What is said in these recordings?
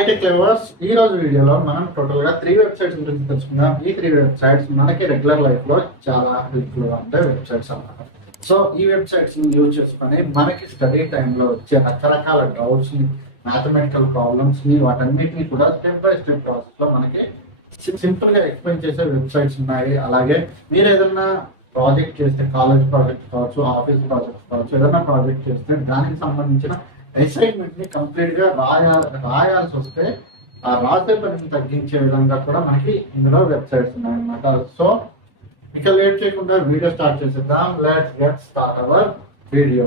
Hi tech lovers, ఈ రోజు వీడియోలో మనం టోటల్ గా 3 వెబ్సైట్స్ గురించి తెలుసుకుందాం. ఈ 3 వెబ్సైట్స్ మనకి రెగ్యులర్ లైఫ్ లో చాలా హెల్ప్ఫుల్ గా ఉంటాయి వెబ్సైట్స్ అన్నమాట. సో ఈ వెబ్సైట్స్ ని యూజ్ చేసుకొని మనకి స్టడీ టైంలో వచ్చే రకరకాల డౌట్స్ ని, మ్యాథమెటికల్ ప్రాబ్లమ్స్ ని, వాటన్నిటిని కూడా స్టెప్ బై స్టెప్ ప్రాసెస్ లో మనకి సింపుల్ గా ఎక్స్ప్లెయిన్ చేసే వెబ్సైట్స్ ఉన్నాయి. అలాగే మీరు ఏదన్నా ప్రాజెక్ట్ చేస్తే, కాలేజ్ ప్రాజెక్ట్ కావచ్చు, ఆఫీస్ ప్రాజెక్ట్ కావచ్చు, ఏదైనా ప్రాజెక్ట్ చేస్తే దానికి సంబంధించిన అసైన్మెంట్ ని కంప్లీట్ గా రాయాల్సి వస్తే ఆ రాసే పనిని తగ్గించే విధంగా కూడా మనకి ఇందులో వెబ్సైట్స్ ఉన్నాయన్నమాట. సో ఇక లేట్ చేయకుండా వీడియో స్టార్ట్ చేసేద్దాం. Let's get start our video.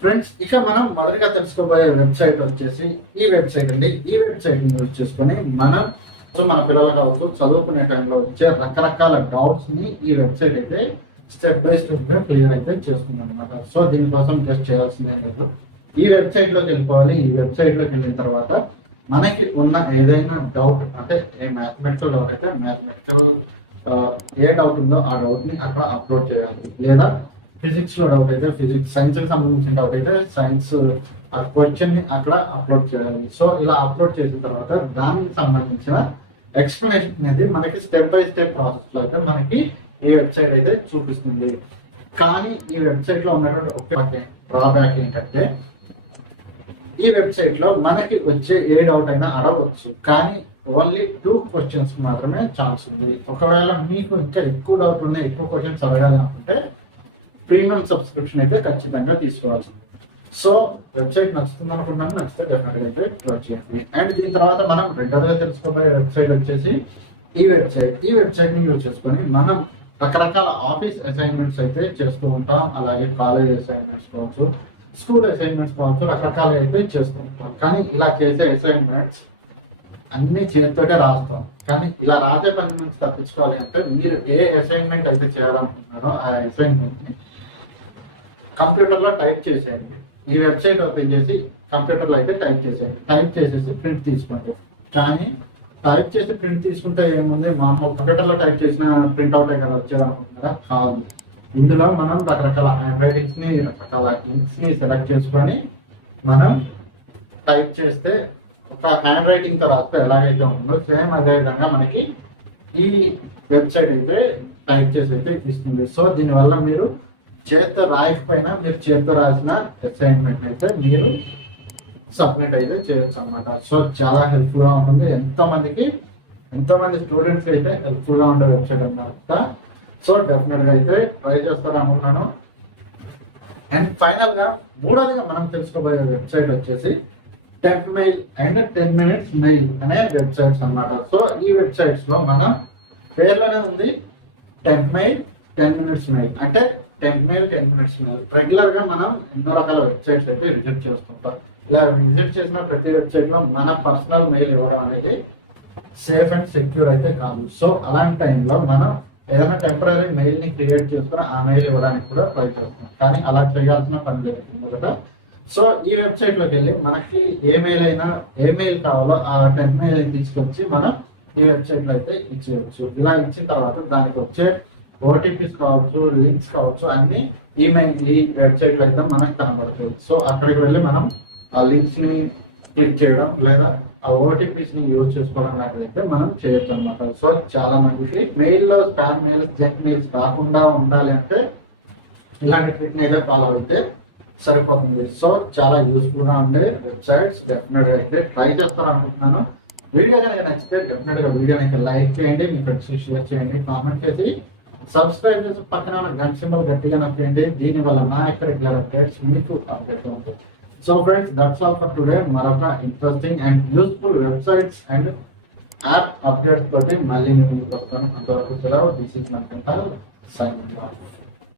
Friends, ఇక మనం మొదటిగా తెలుసుకోబోయే వెబ్సైట్ వచ్చేసి ఈ వెబ్సైట్ అండి. ఈ వెబ్సైట్ ని యూజ్ చేసుకొని మనం మన పిల్లలు కావచ్చు, చదువుకునే టైంలో వచ్చే రకరకాల డౌట్స్ ని ఈ వెబ్సైట్ అయితే స్టెప్ బై స్టెప్ గా క్లియర్ అయితే చేస్తుంది అనమాట. సో దీనికోసం జస్ట్ చేయాల్సిందే లేదు, ఈ వెబ్సైట్ లోకి వెళ్ళిపోవాలి. ఈ వెబ్సైట్ లోకి వెళ్ళిన తర్వాత మనకి ఉన్న ఏదైనా డౌట్, అంటే ఏ మ్యాథమెటికల్ డౌట్ అయితే మ్యాథమెటికల్ ఏ డౌట్ ఉందో ఆ డౌట్ ని అక్కడ అప్లోడ్ చేయాలి. లేదా ఫిజిక్స్ లో డౌట్ అయితే ఫిజిక్స్, సైన్స్ కి సంబంధించిన డౌట్ అయితే సైన్స్ ఆ క్వశ్చన్ ని అక్కడ అప్లోడ్ చేయాలి. సో ఇలా అప్లోడ్ చేసిన తర్వాత దానికి సంబంధించిన ఎక్స్ప్లెనేషన్ అనేది మనకి స్టెప్ బై స్టెప్ ప్రాసెస్ లో అయితే మనకి ఈ వెబ్సైట్ అయితే చూపిస్తుంది. కానీ ఈ వెబ్సైట్ లో ఉన్నటువంటి ఒక డ్రాబ్యాక్ ఏంటంటే, ఈ వెబ్సైట్ లో మనకి వచ్చే ఏ డౌట్ అయినా అడగవచ్చు, కానీ ఓన్లీ 2 క్వశ్చన్స్ మాత్రమే ఛాన్స్ ఉంది. ఒకవేళ మీకు ఇంకా ఎక్కువ డౌట్ ఉన్నాయి, ఎక్కువ క్వశ్చన్స్ అడగాలి అనుకుంటే ప్రీమియం సబ్స్క్రిప్షన్ అయితే ఖచ్చితంగా తీసుకోవాల్సింది. సో వెబ్సైట్ నచ్చుతుంది అనుకున్నాను, నచ్చితే డెఫినెట్ గా అయితే ట్రై చేయండి. అండ్ దీని తర్వాత మనం రెండోదిగా తెలుసుకోబోయే వెబ్సైట్ వచ్చేసి ఈ వెబ్సైట్ ని యూజ్ చేసుకొని మనం రకరకాల ఆఫీస్ అసైన్మెంట్స్ అయితే చేస్తూ ఉంటాం. అలాగే కాలేజ్ అసైన్మెంట్స్ కావచ్చు, స్కూల్ అసైన్మెంట్స్ కావచ్చు, రకరకాలుగా అయితే చేస్తూ ఉంటాం. కానీ ఇలా చేసే అసైన్మెంట్స్ అన్ని చేతితోటే రాస్తాం. కానీ ఇలా రాసే పని నుంచి తప్పించుకోవాలి అంటే మీరు ఏ అసైన్మెంట్ అయితే చేయాలనుకుంటున్నారో ఆ అసైన్మెంట్ ని కంప్యూటర్ లో టైప్ చేసేయండి. ఈ వెబ్సైట్ ఓపెన్ చేసి కంప్యూటర్ లో అయితే టైప్ చేసేయండి. టైప్ చేసేసి ప్రింట్ తీసుకోండి. కానీ టైప్ చేసి ప్రింట్ తీసుకుంటే ఏముంది, మామూలు కంప్యూటర్ లో టైప్ చేసిన ప్రింట్ అవుట్ కదా వచ్చేదనుకుంటున్నారా? కాదు. ఇందులో మనం రకరకాల హ్యాండ్ రైటింగ్స్ ని, రకరకాల ఇంక్స్ ని సెలెక్ట్ చేసుకొని మనం టైప్ చేస్తే ఒక హ్యాండ్ రైటింగ్ తో రాస్తే ఎలాగైతే ఉందో సేమ్ అదే విధంగా మనకి ఈ వెబ్సైట్ అయితే టైప్ చేసి అయితే ఇస్తుంది. సో దీనివల్ల మీరు చేతితో రాయకపోయినా మీరు చేతితో రాసిన అసైన్మెంట్ అయితే మీరు సబ్మిట్ అయితే చేయొచ్చు అనమాట. సో చాలా హెల్ప్ఫుల్ గా ఉంటుంది. ఎంతో మంది స్టూడెంట్స్ అయితే హెల్ప్ఫుల్ గా ఉండే వెబ్సైట్ అన్నమాట. సో డెఫినెట్ గా అయితే ట్రై చేస్తాను అనుకున్నాను. అండ్ ఫైనల్ గా మూడోదిగా మనం తెలుసుకోబోయే వెబ్సైట్ వచ్చేసి 10 మెయిల్ అండ్ 10 minutes మెయిల్ అనే వెబ్సైట్స్ అన్నమాట. సో ఈ వెబ్సైట్స్ లో మన పేర్లోనే ఉంది 10 మెయిల్ 10 minutes మెయిల్, అంటే 10 మెయిల్ 10 minutes మెయిల్. రెగ్యులర్ గా మనం ఎన్నో రకాల వెబ్సైట్స్ అయితే విజిట్ చేస్తుంటాం. ఇలా విజిట్ చేసిన ప్రతి వెబ్సైట్ లో మన పర్సనల్ మెయిల్ ఇవ్వడం అనేది సేఫ్ అండ్ సెక్యూర్ అయితే కాదు. సో అలాంటి టైంలో మనం ఏదైనా టెంపరీ మెయిల్ ని క్రియేట్ చేసుకుని ఆ మెయిల్ ఇవ్వడానికి కూడా ట్రై చేస్తున్నాం. కానీ అలా చేయాల్సిన పని లేదు కదా. సో ఈ వెబ్సైట్ లోకి వెళ్ళి మనకి ఏ మెయిల్ కావాలో ఆ 10 మెయిల్ తీసుకొచ్చి మనం ఈ వెబ్సైట్ లో అయితే ఇచ్చేయచ్చు. ఇలా ఇచ్చిన తర్వాత దానికి వచ్చే ఓటీపీస్ కావచ్చు, లింక్స్ కావచ్చు, అన్ని ఈ వెబ్సైట్ లో అయితే మనకు కనబడుతుంది. సో అక్కడికి వెళ్ళి మనం ఆ లింక్స్ ని క్లిక్ చేయడం లేదా ఆ ఓటీపీస్ ని యూజ్ చేసుకోవడం లాంటిది అయితే మనం చేయొచ్చు అనమాట. సో చాలా మందికి మెయిల్ లో స్పామ్ మెయిల్స్, జంక్ మెయిల్స్ రాకుండా ఉండాలి అంటే ఇలాంటి ట్రిక్ అయితే ఫాలో అయితే సరిపోతుంది. సో చాలా యూస్ఫుల్ గా ఉండే వెబ్సైట్స్ డెఫినెట్ గా అయితే ట్రై చేస్తారు అనుకుంటున్నాను. వీడియో కనుక నచ్చితే డెఫినెట్ గా వీడియోని లైక్ చేయండి, మీ ఫ్రెండ్స్ షేర్ చేయండి, కామెంట్ చేసి సబ్స్క్రైబ్ చేసి పక్కన గంట సింబల్ గట్టిగా నొక్కండి. దీని వల్ల నా ఇక్కడ రెగ్యులర్ అప్డేట్స్ మీకు అప్డేట్ ఉంటుంది. So friends, that's all for today. మరొక interesting and useful websites and app updates తోటి మళ్ళీ నేను ముందుకు వస్తాను. అంతవరకు సెలవు. This is my signing of.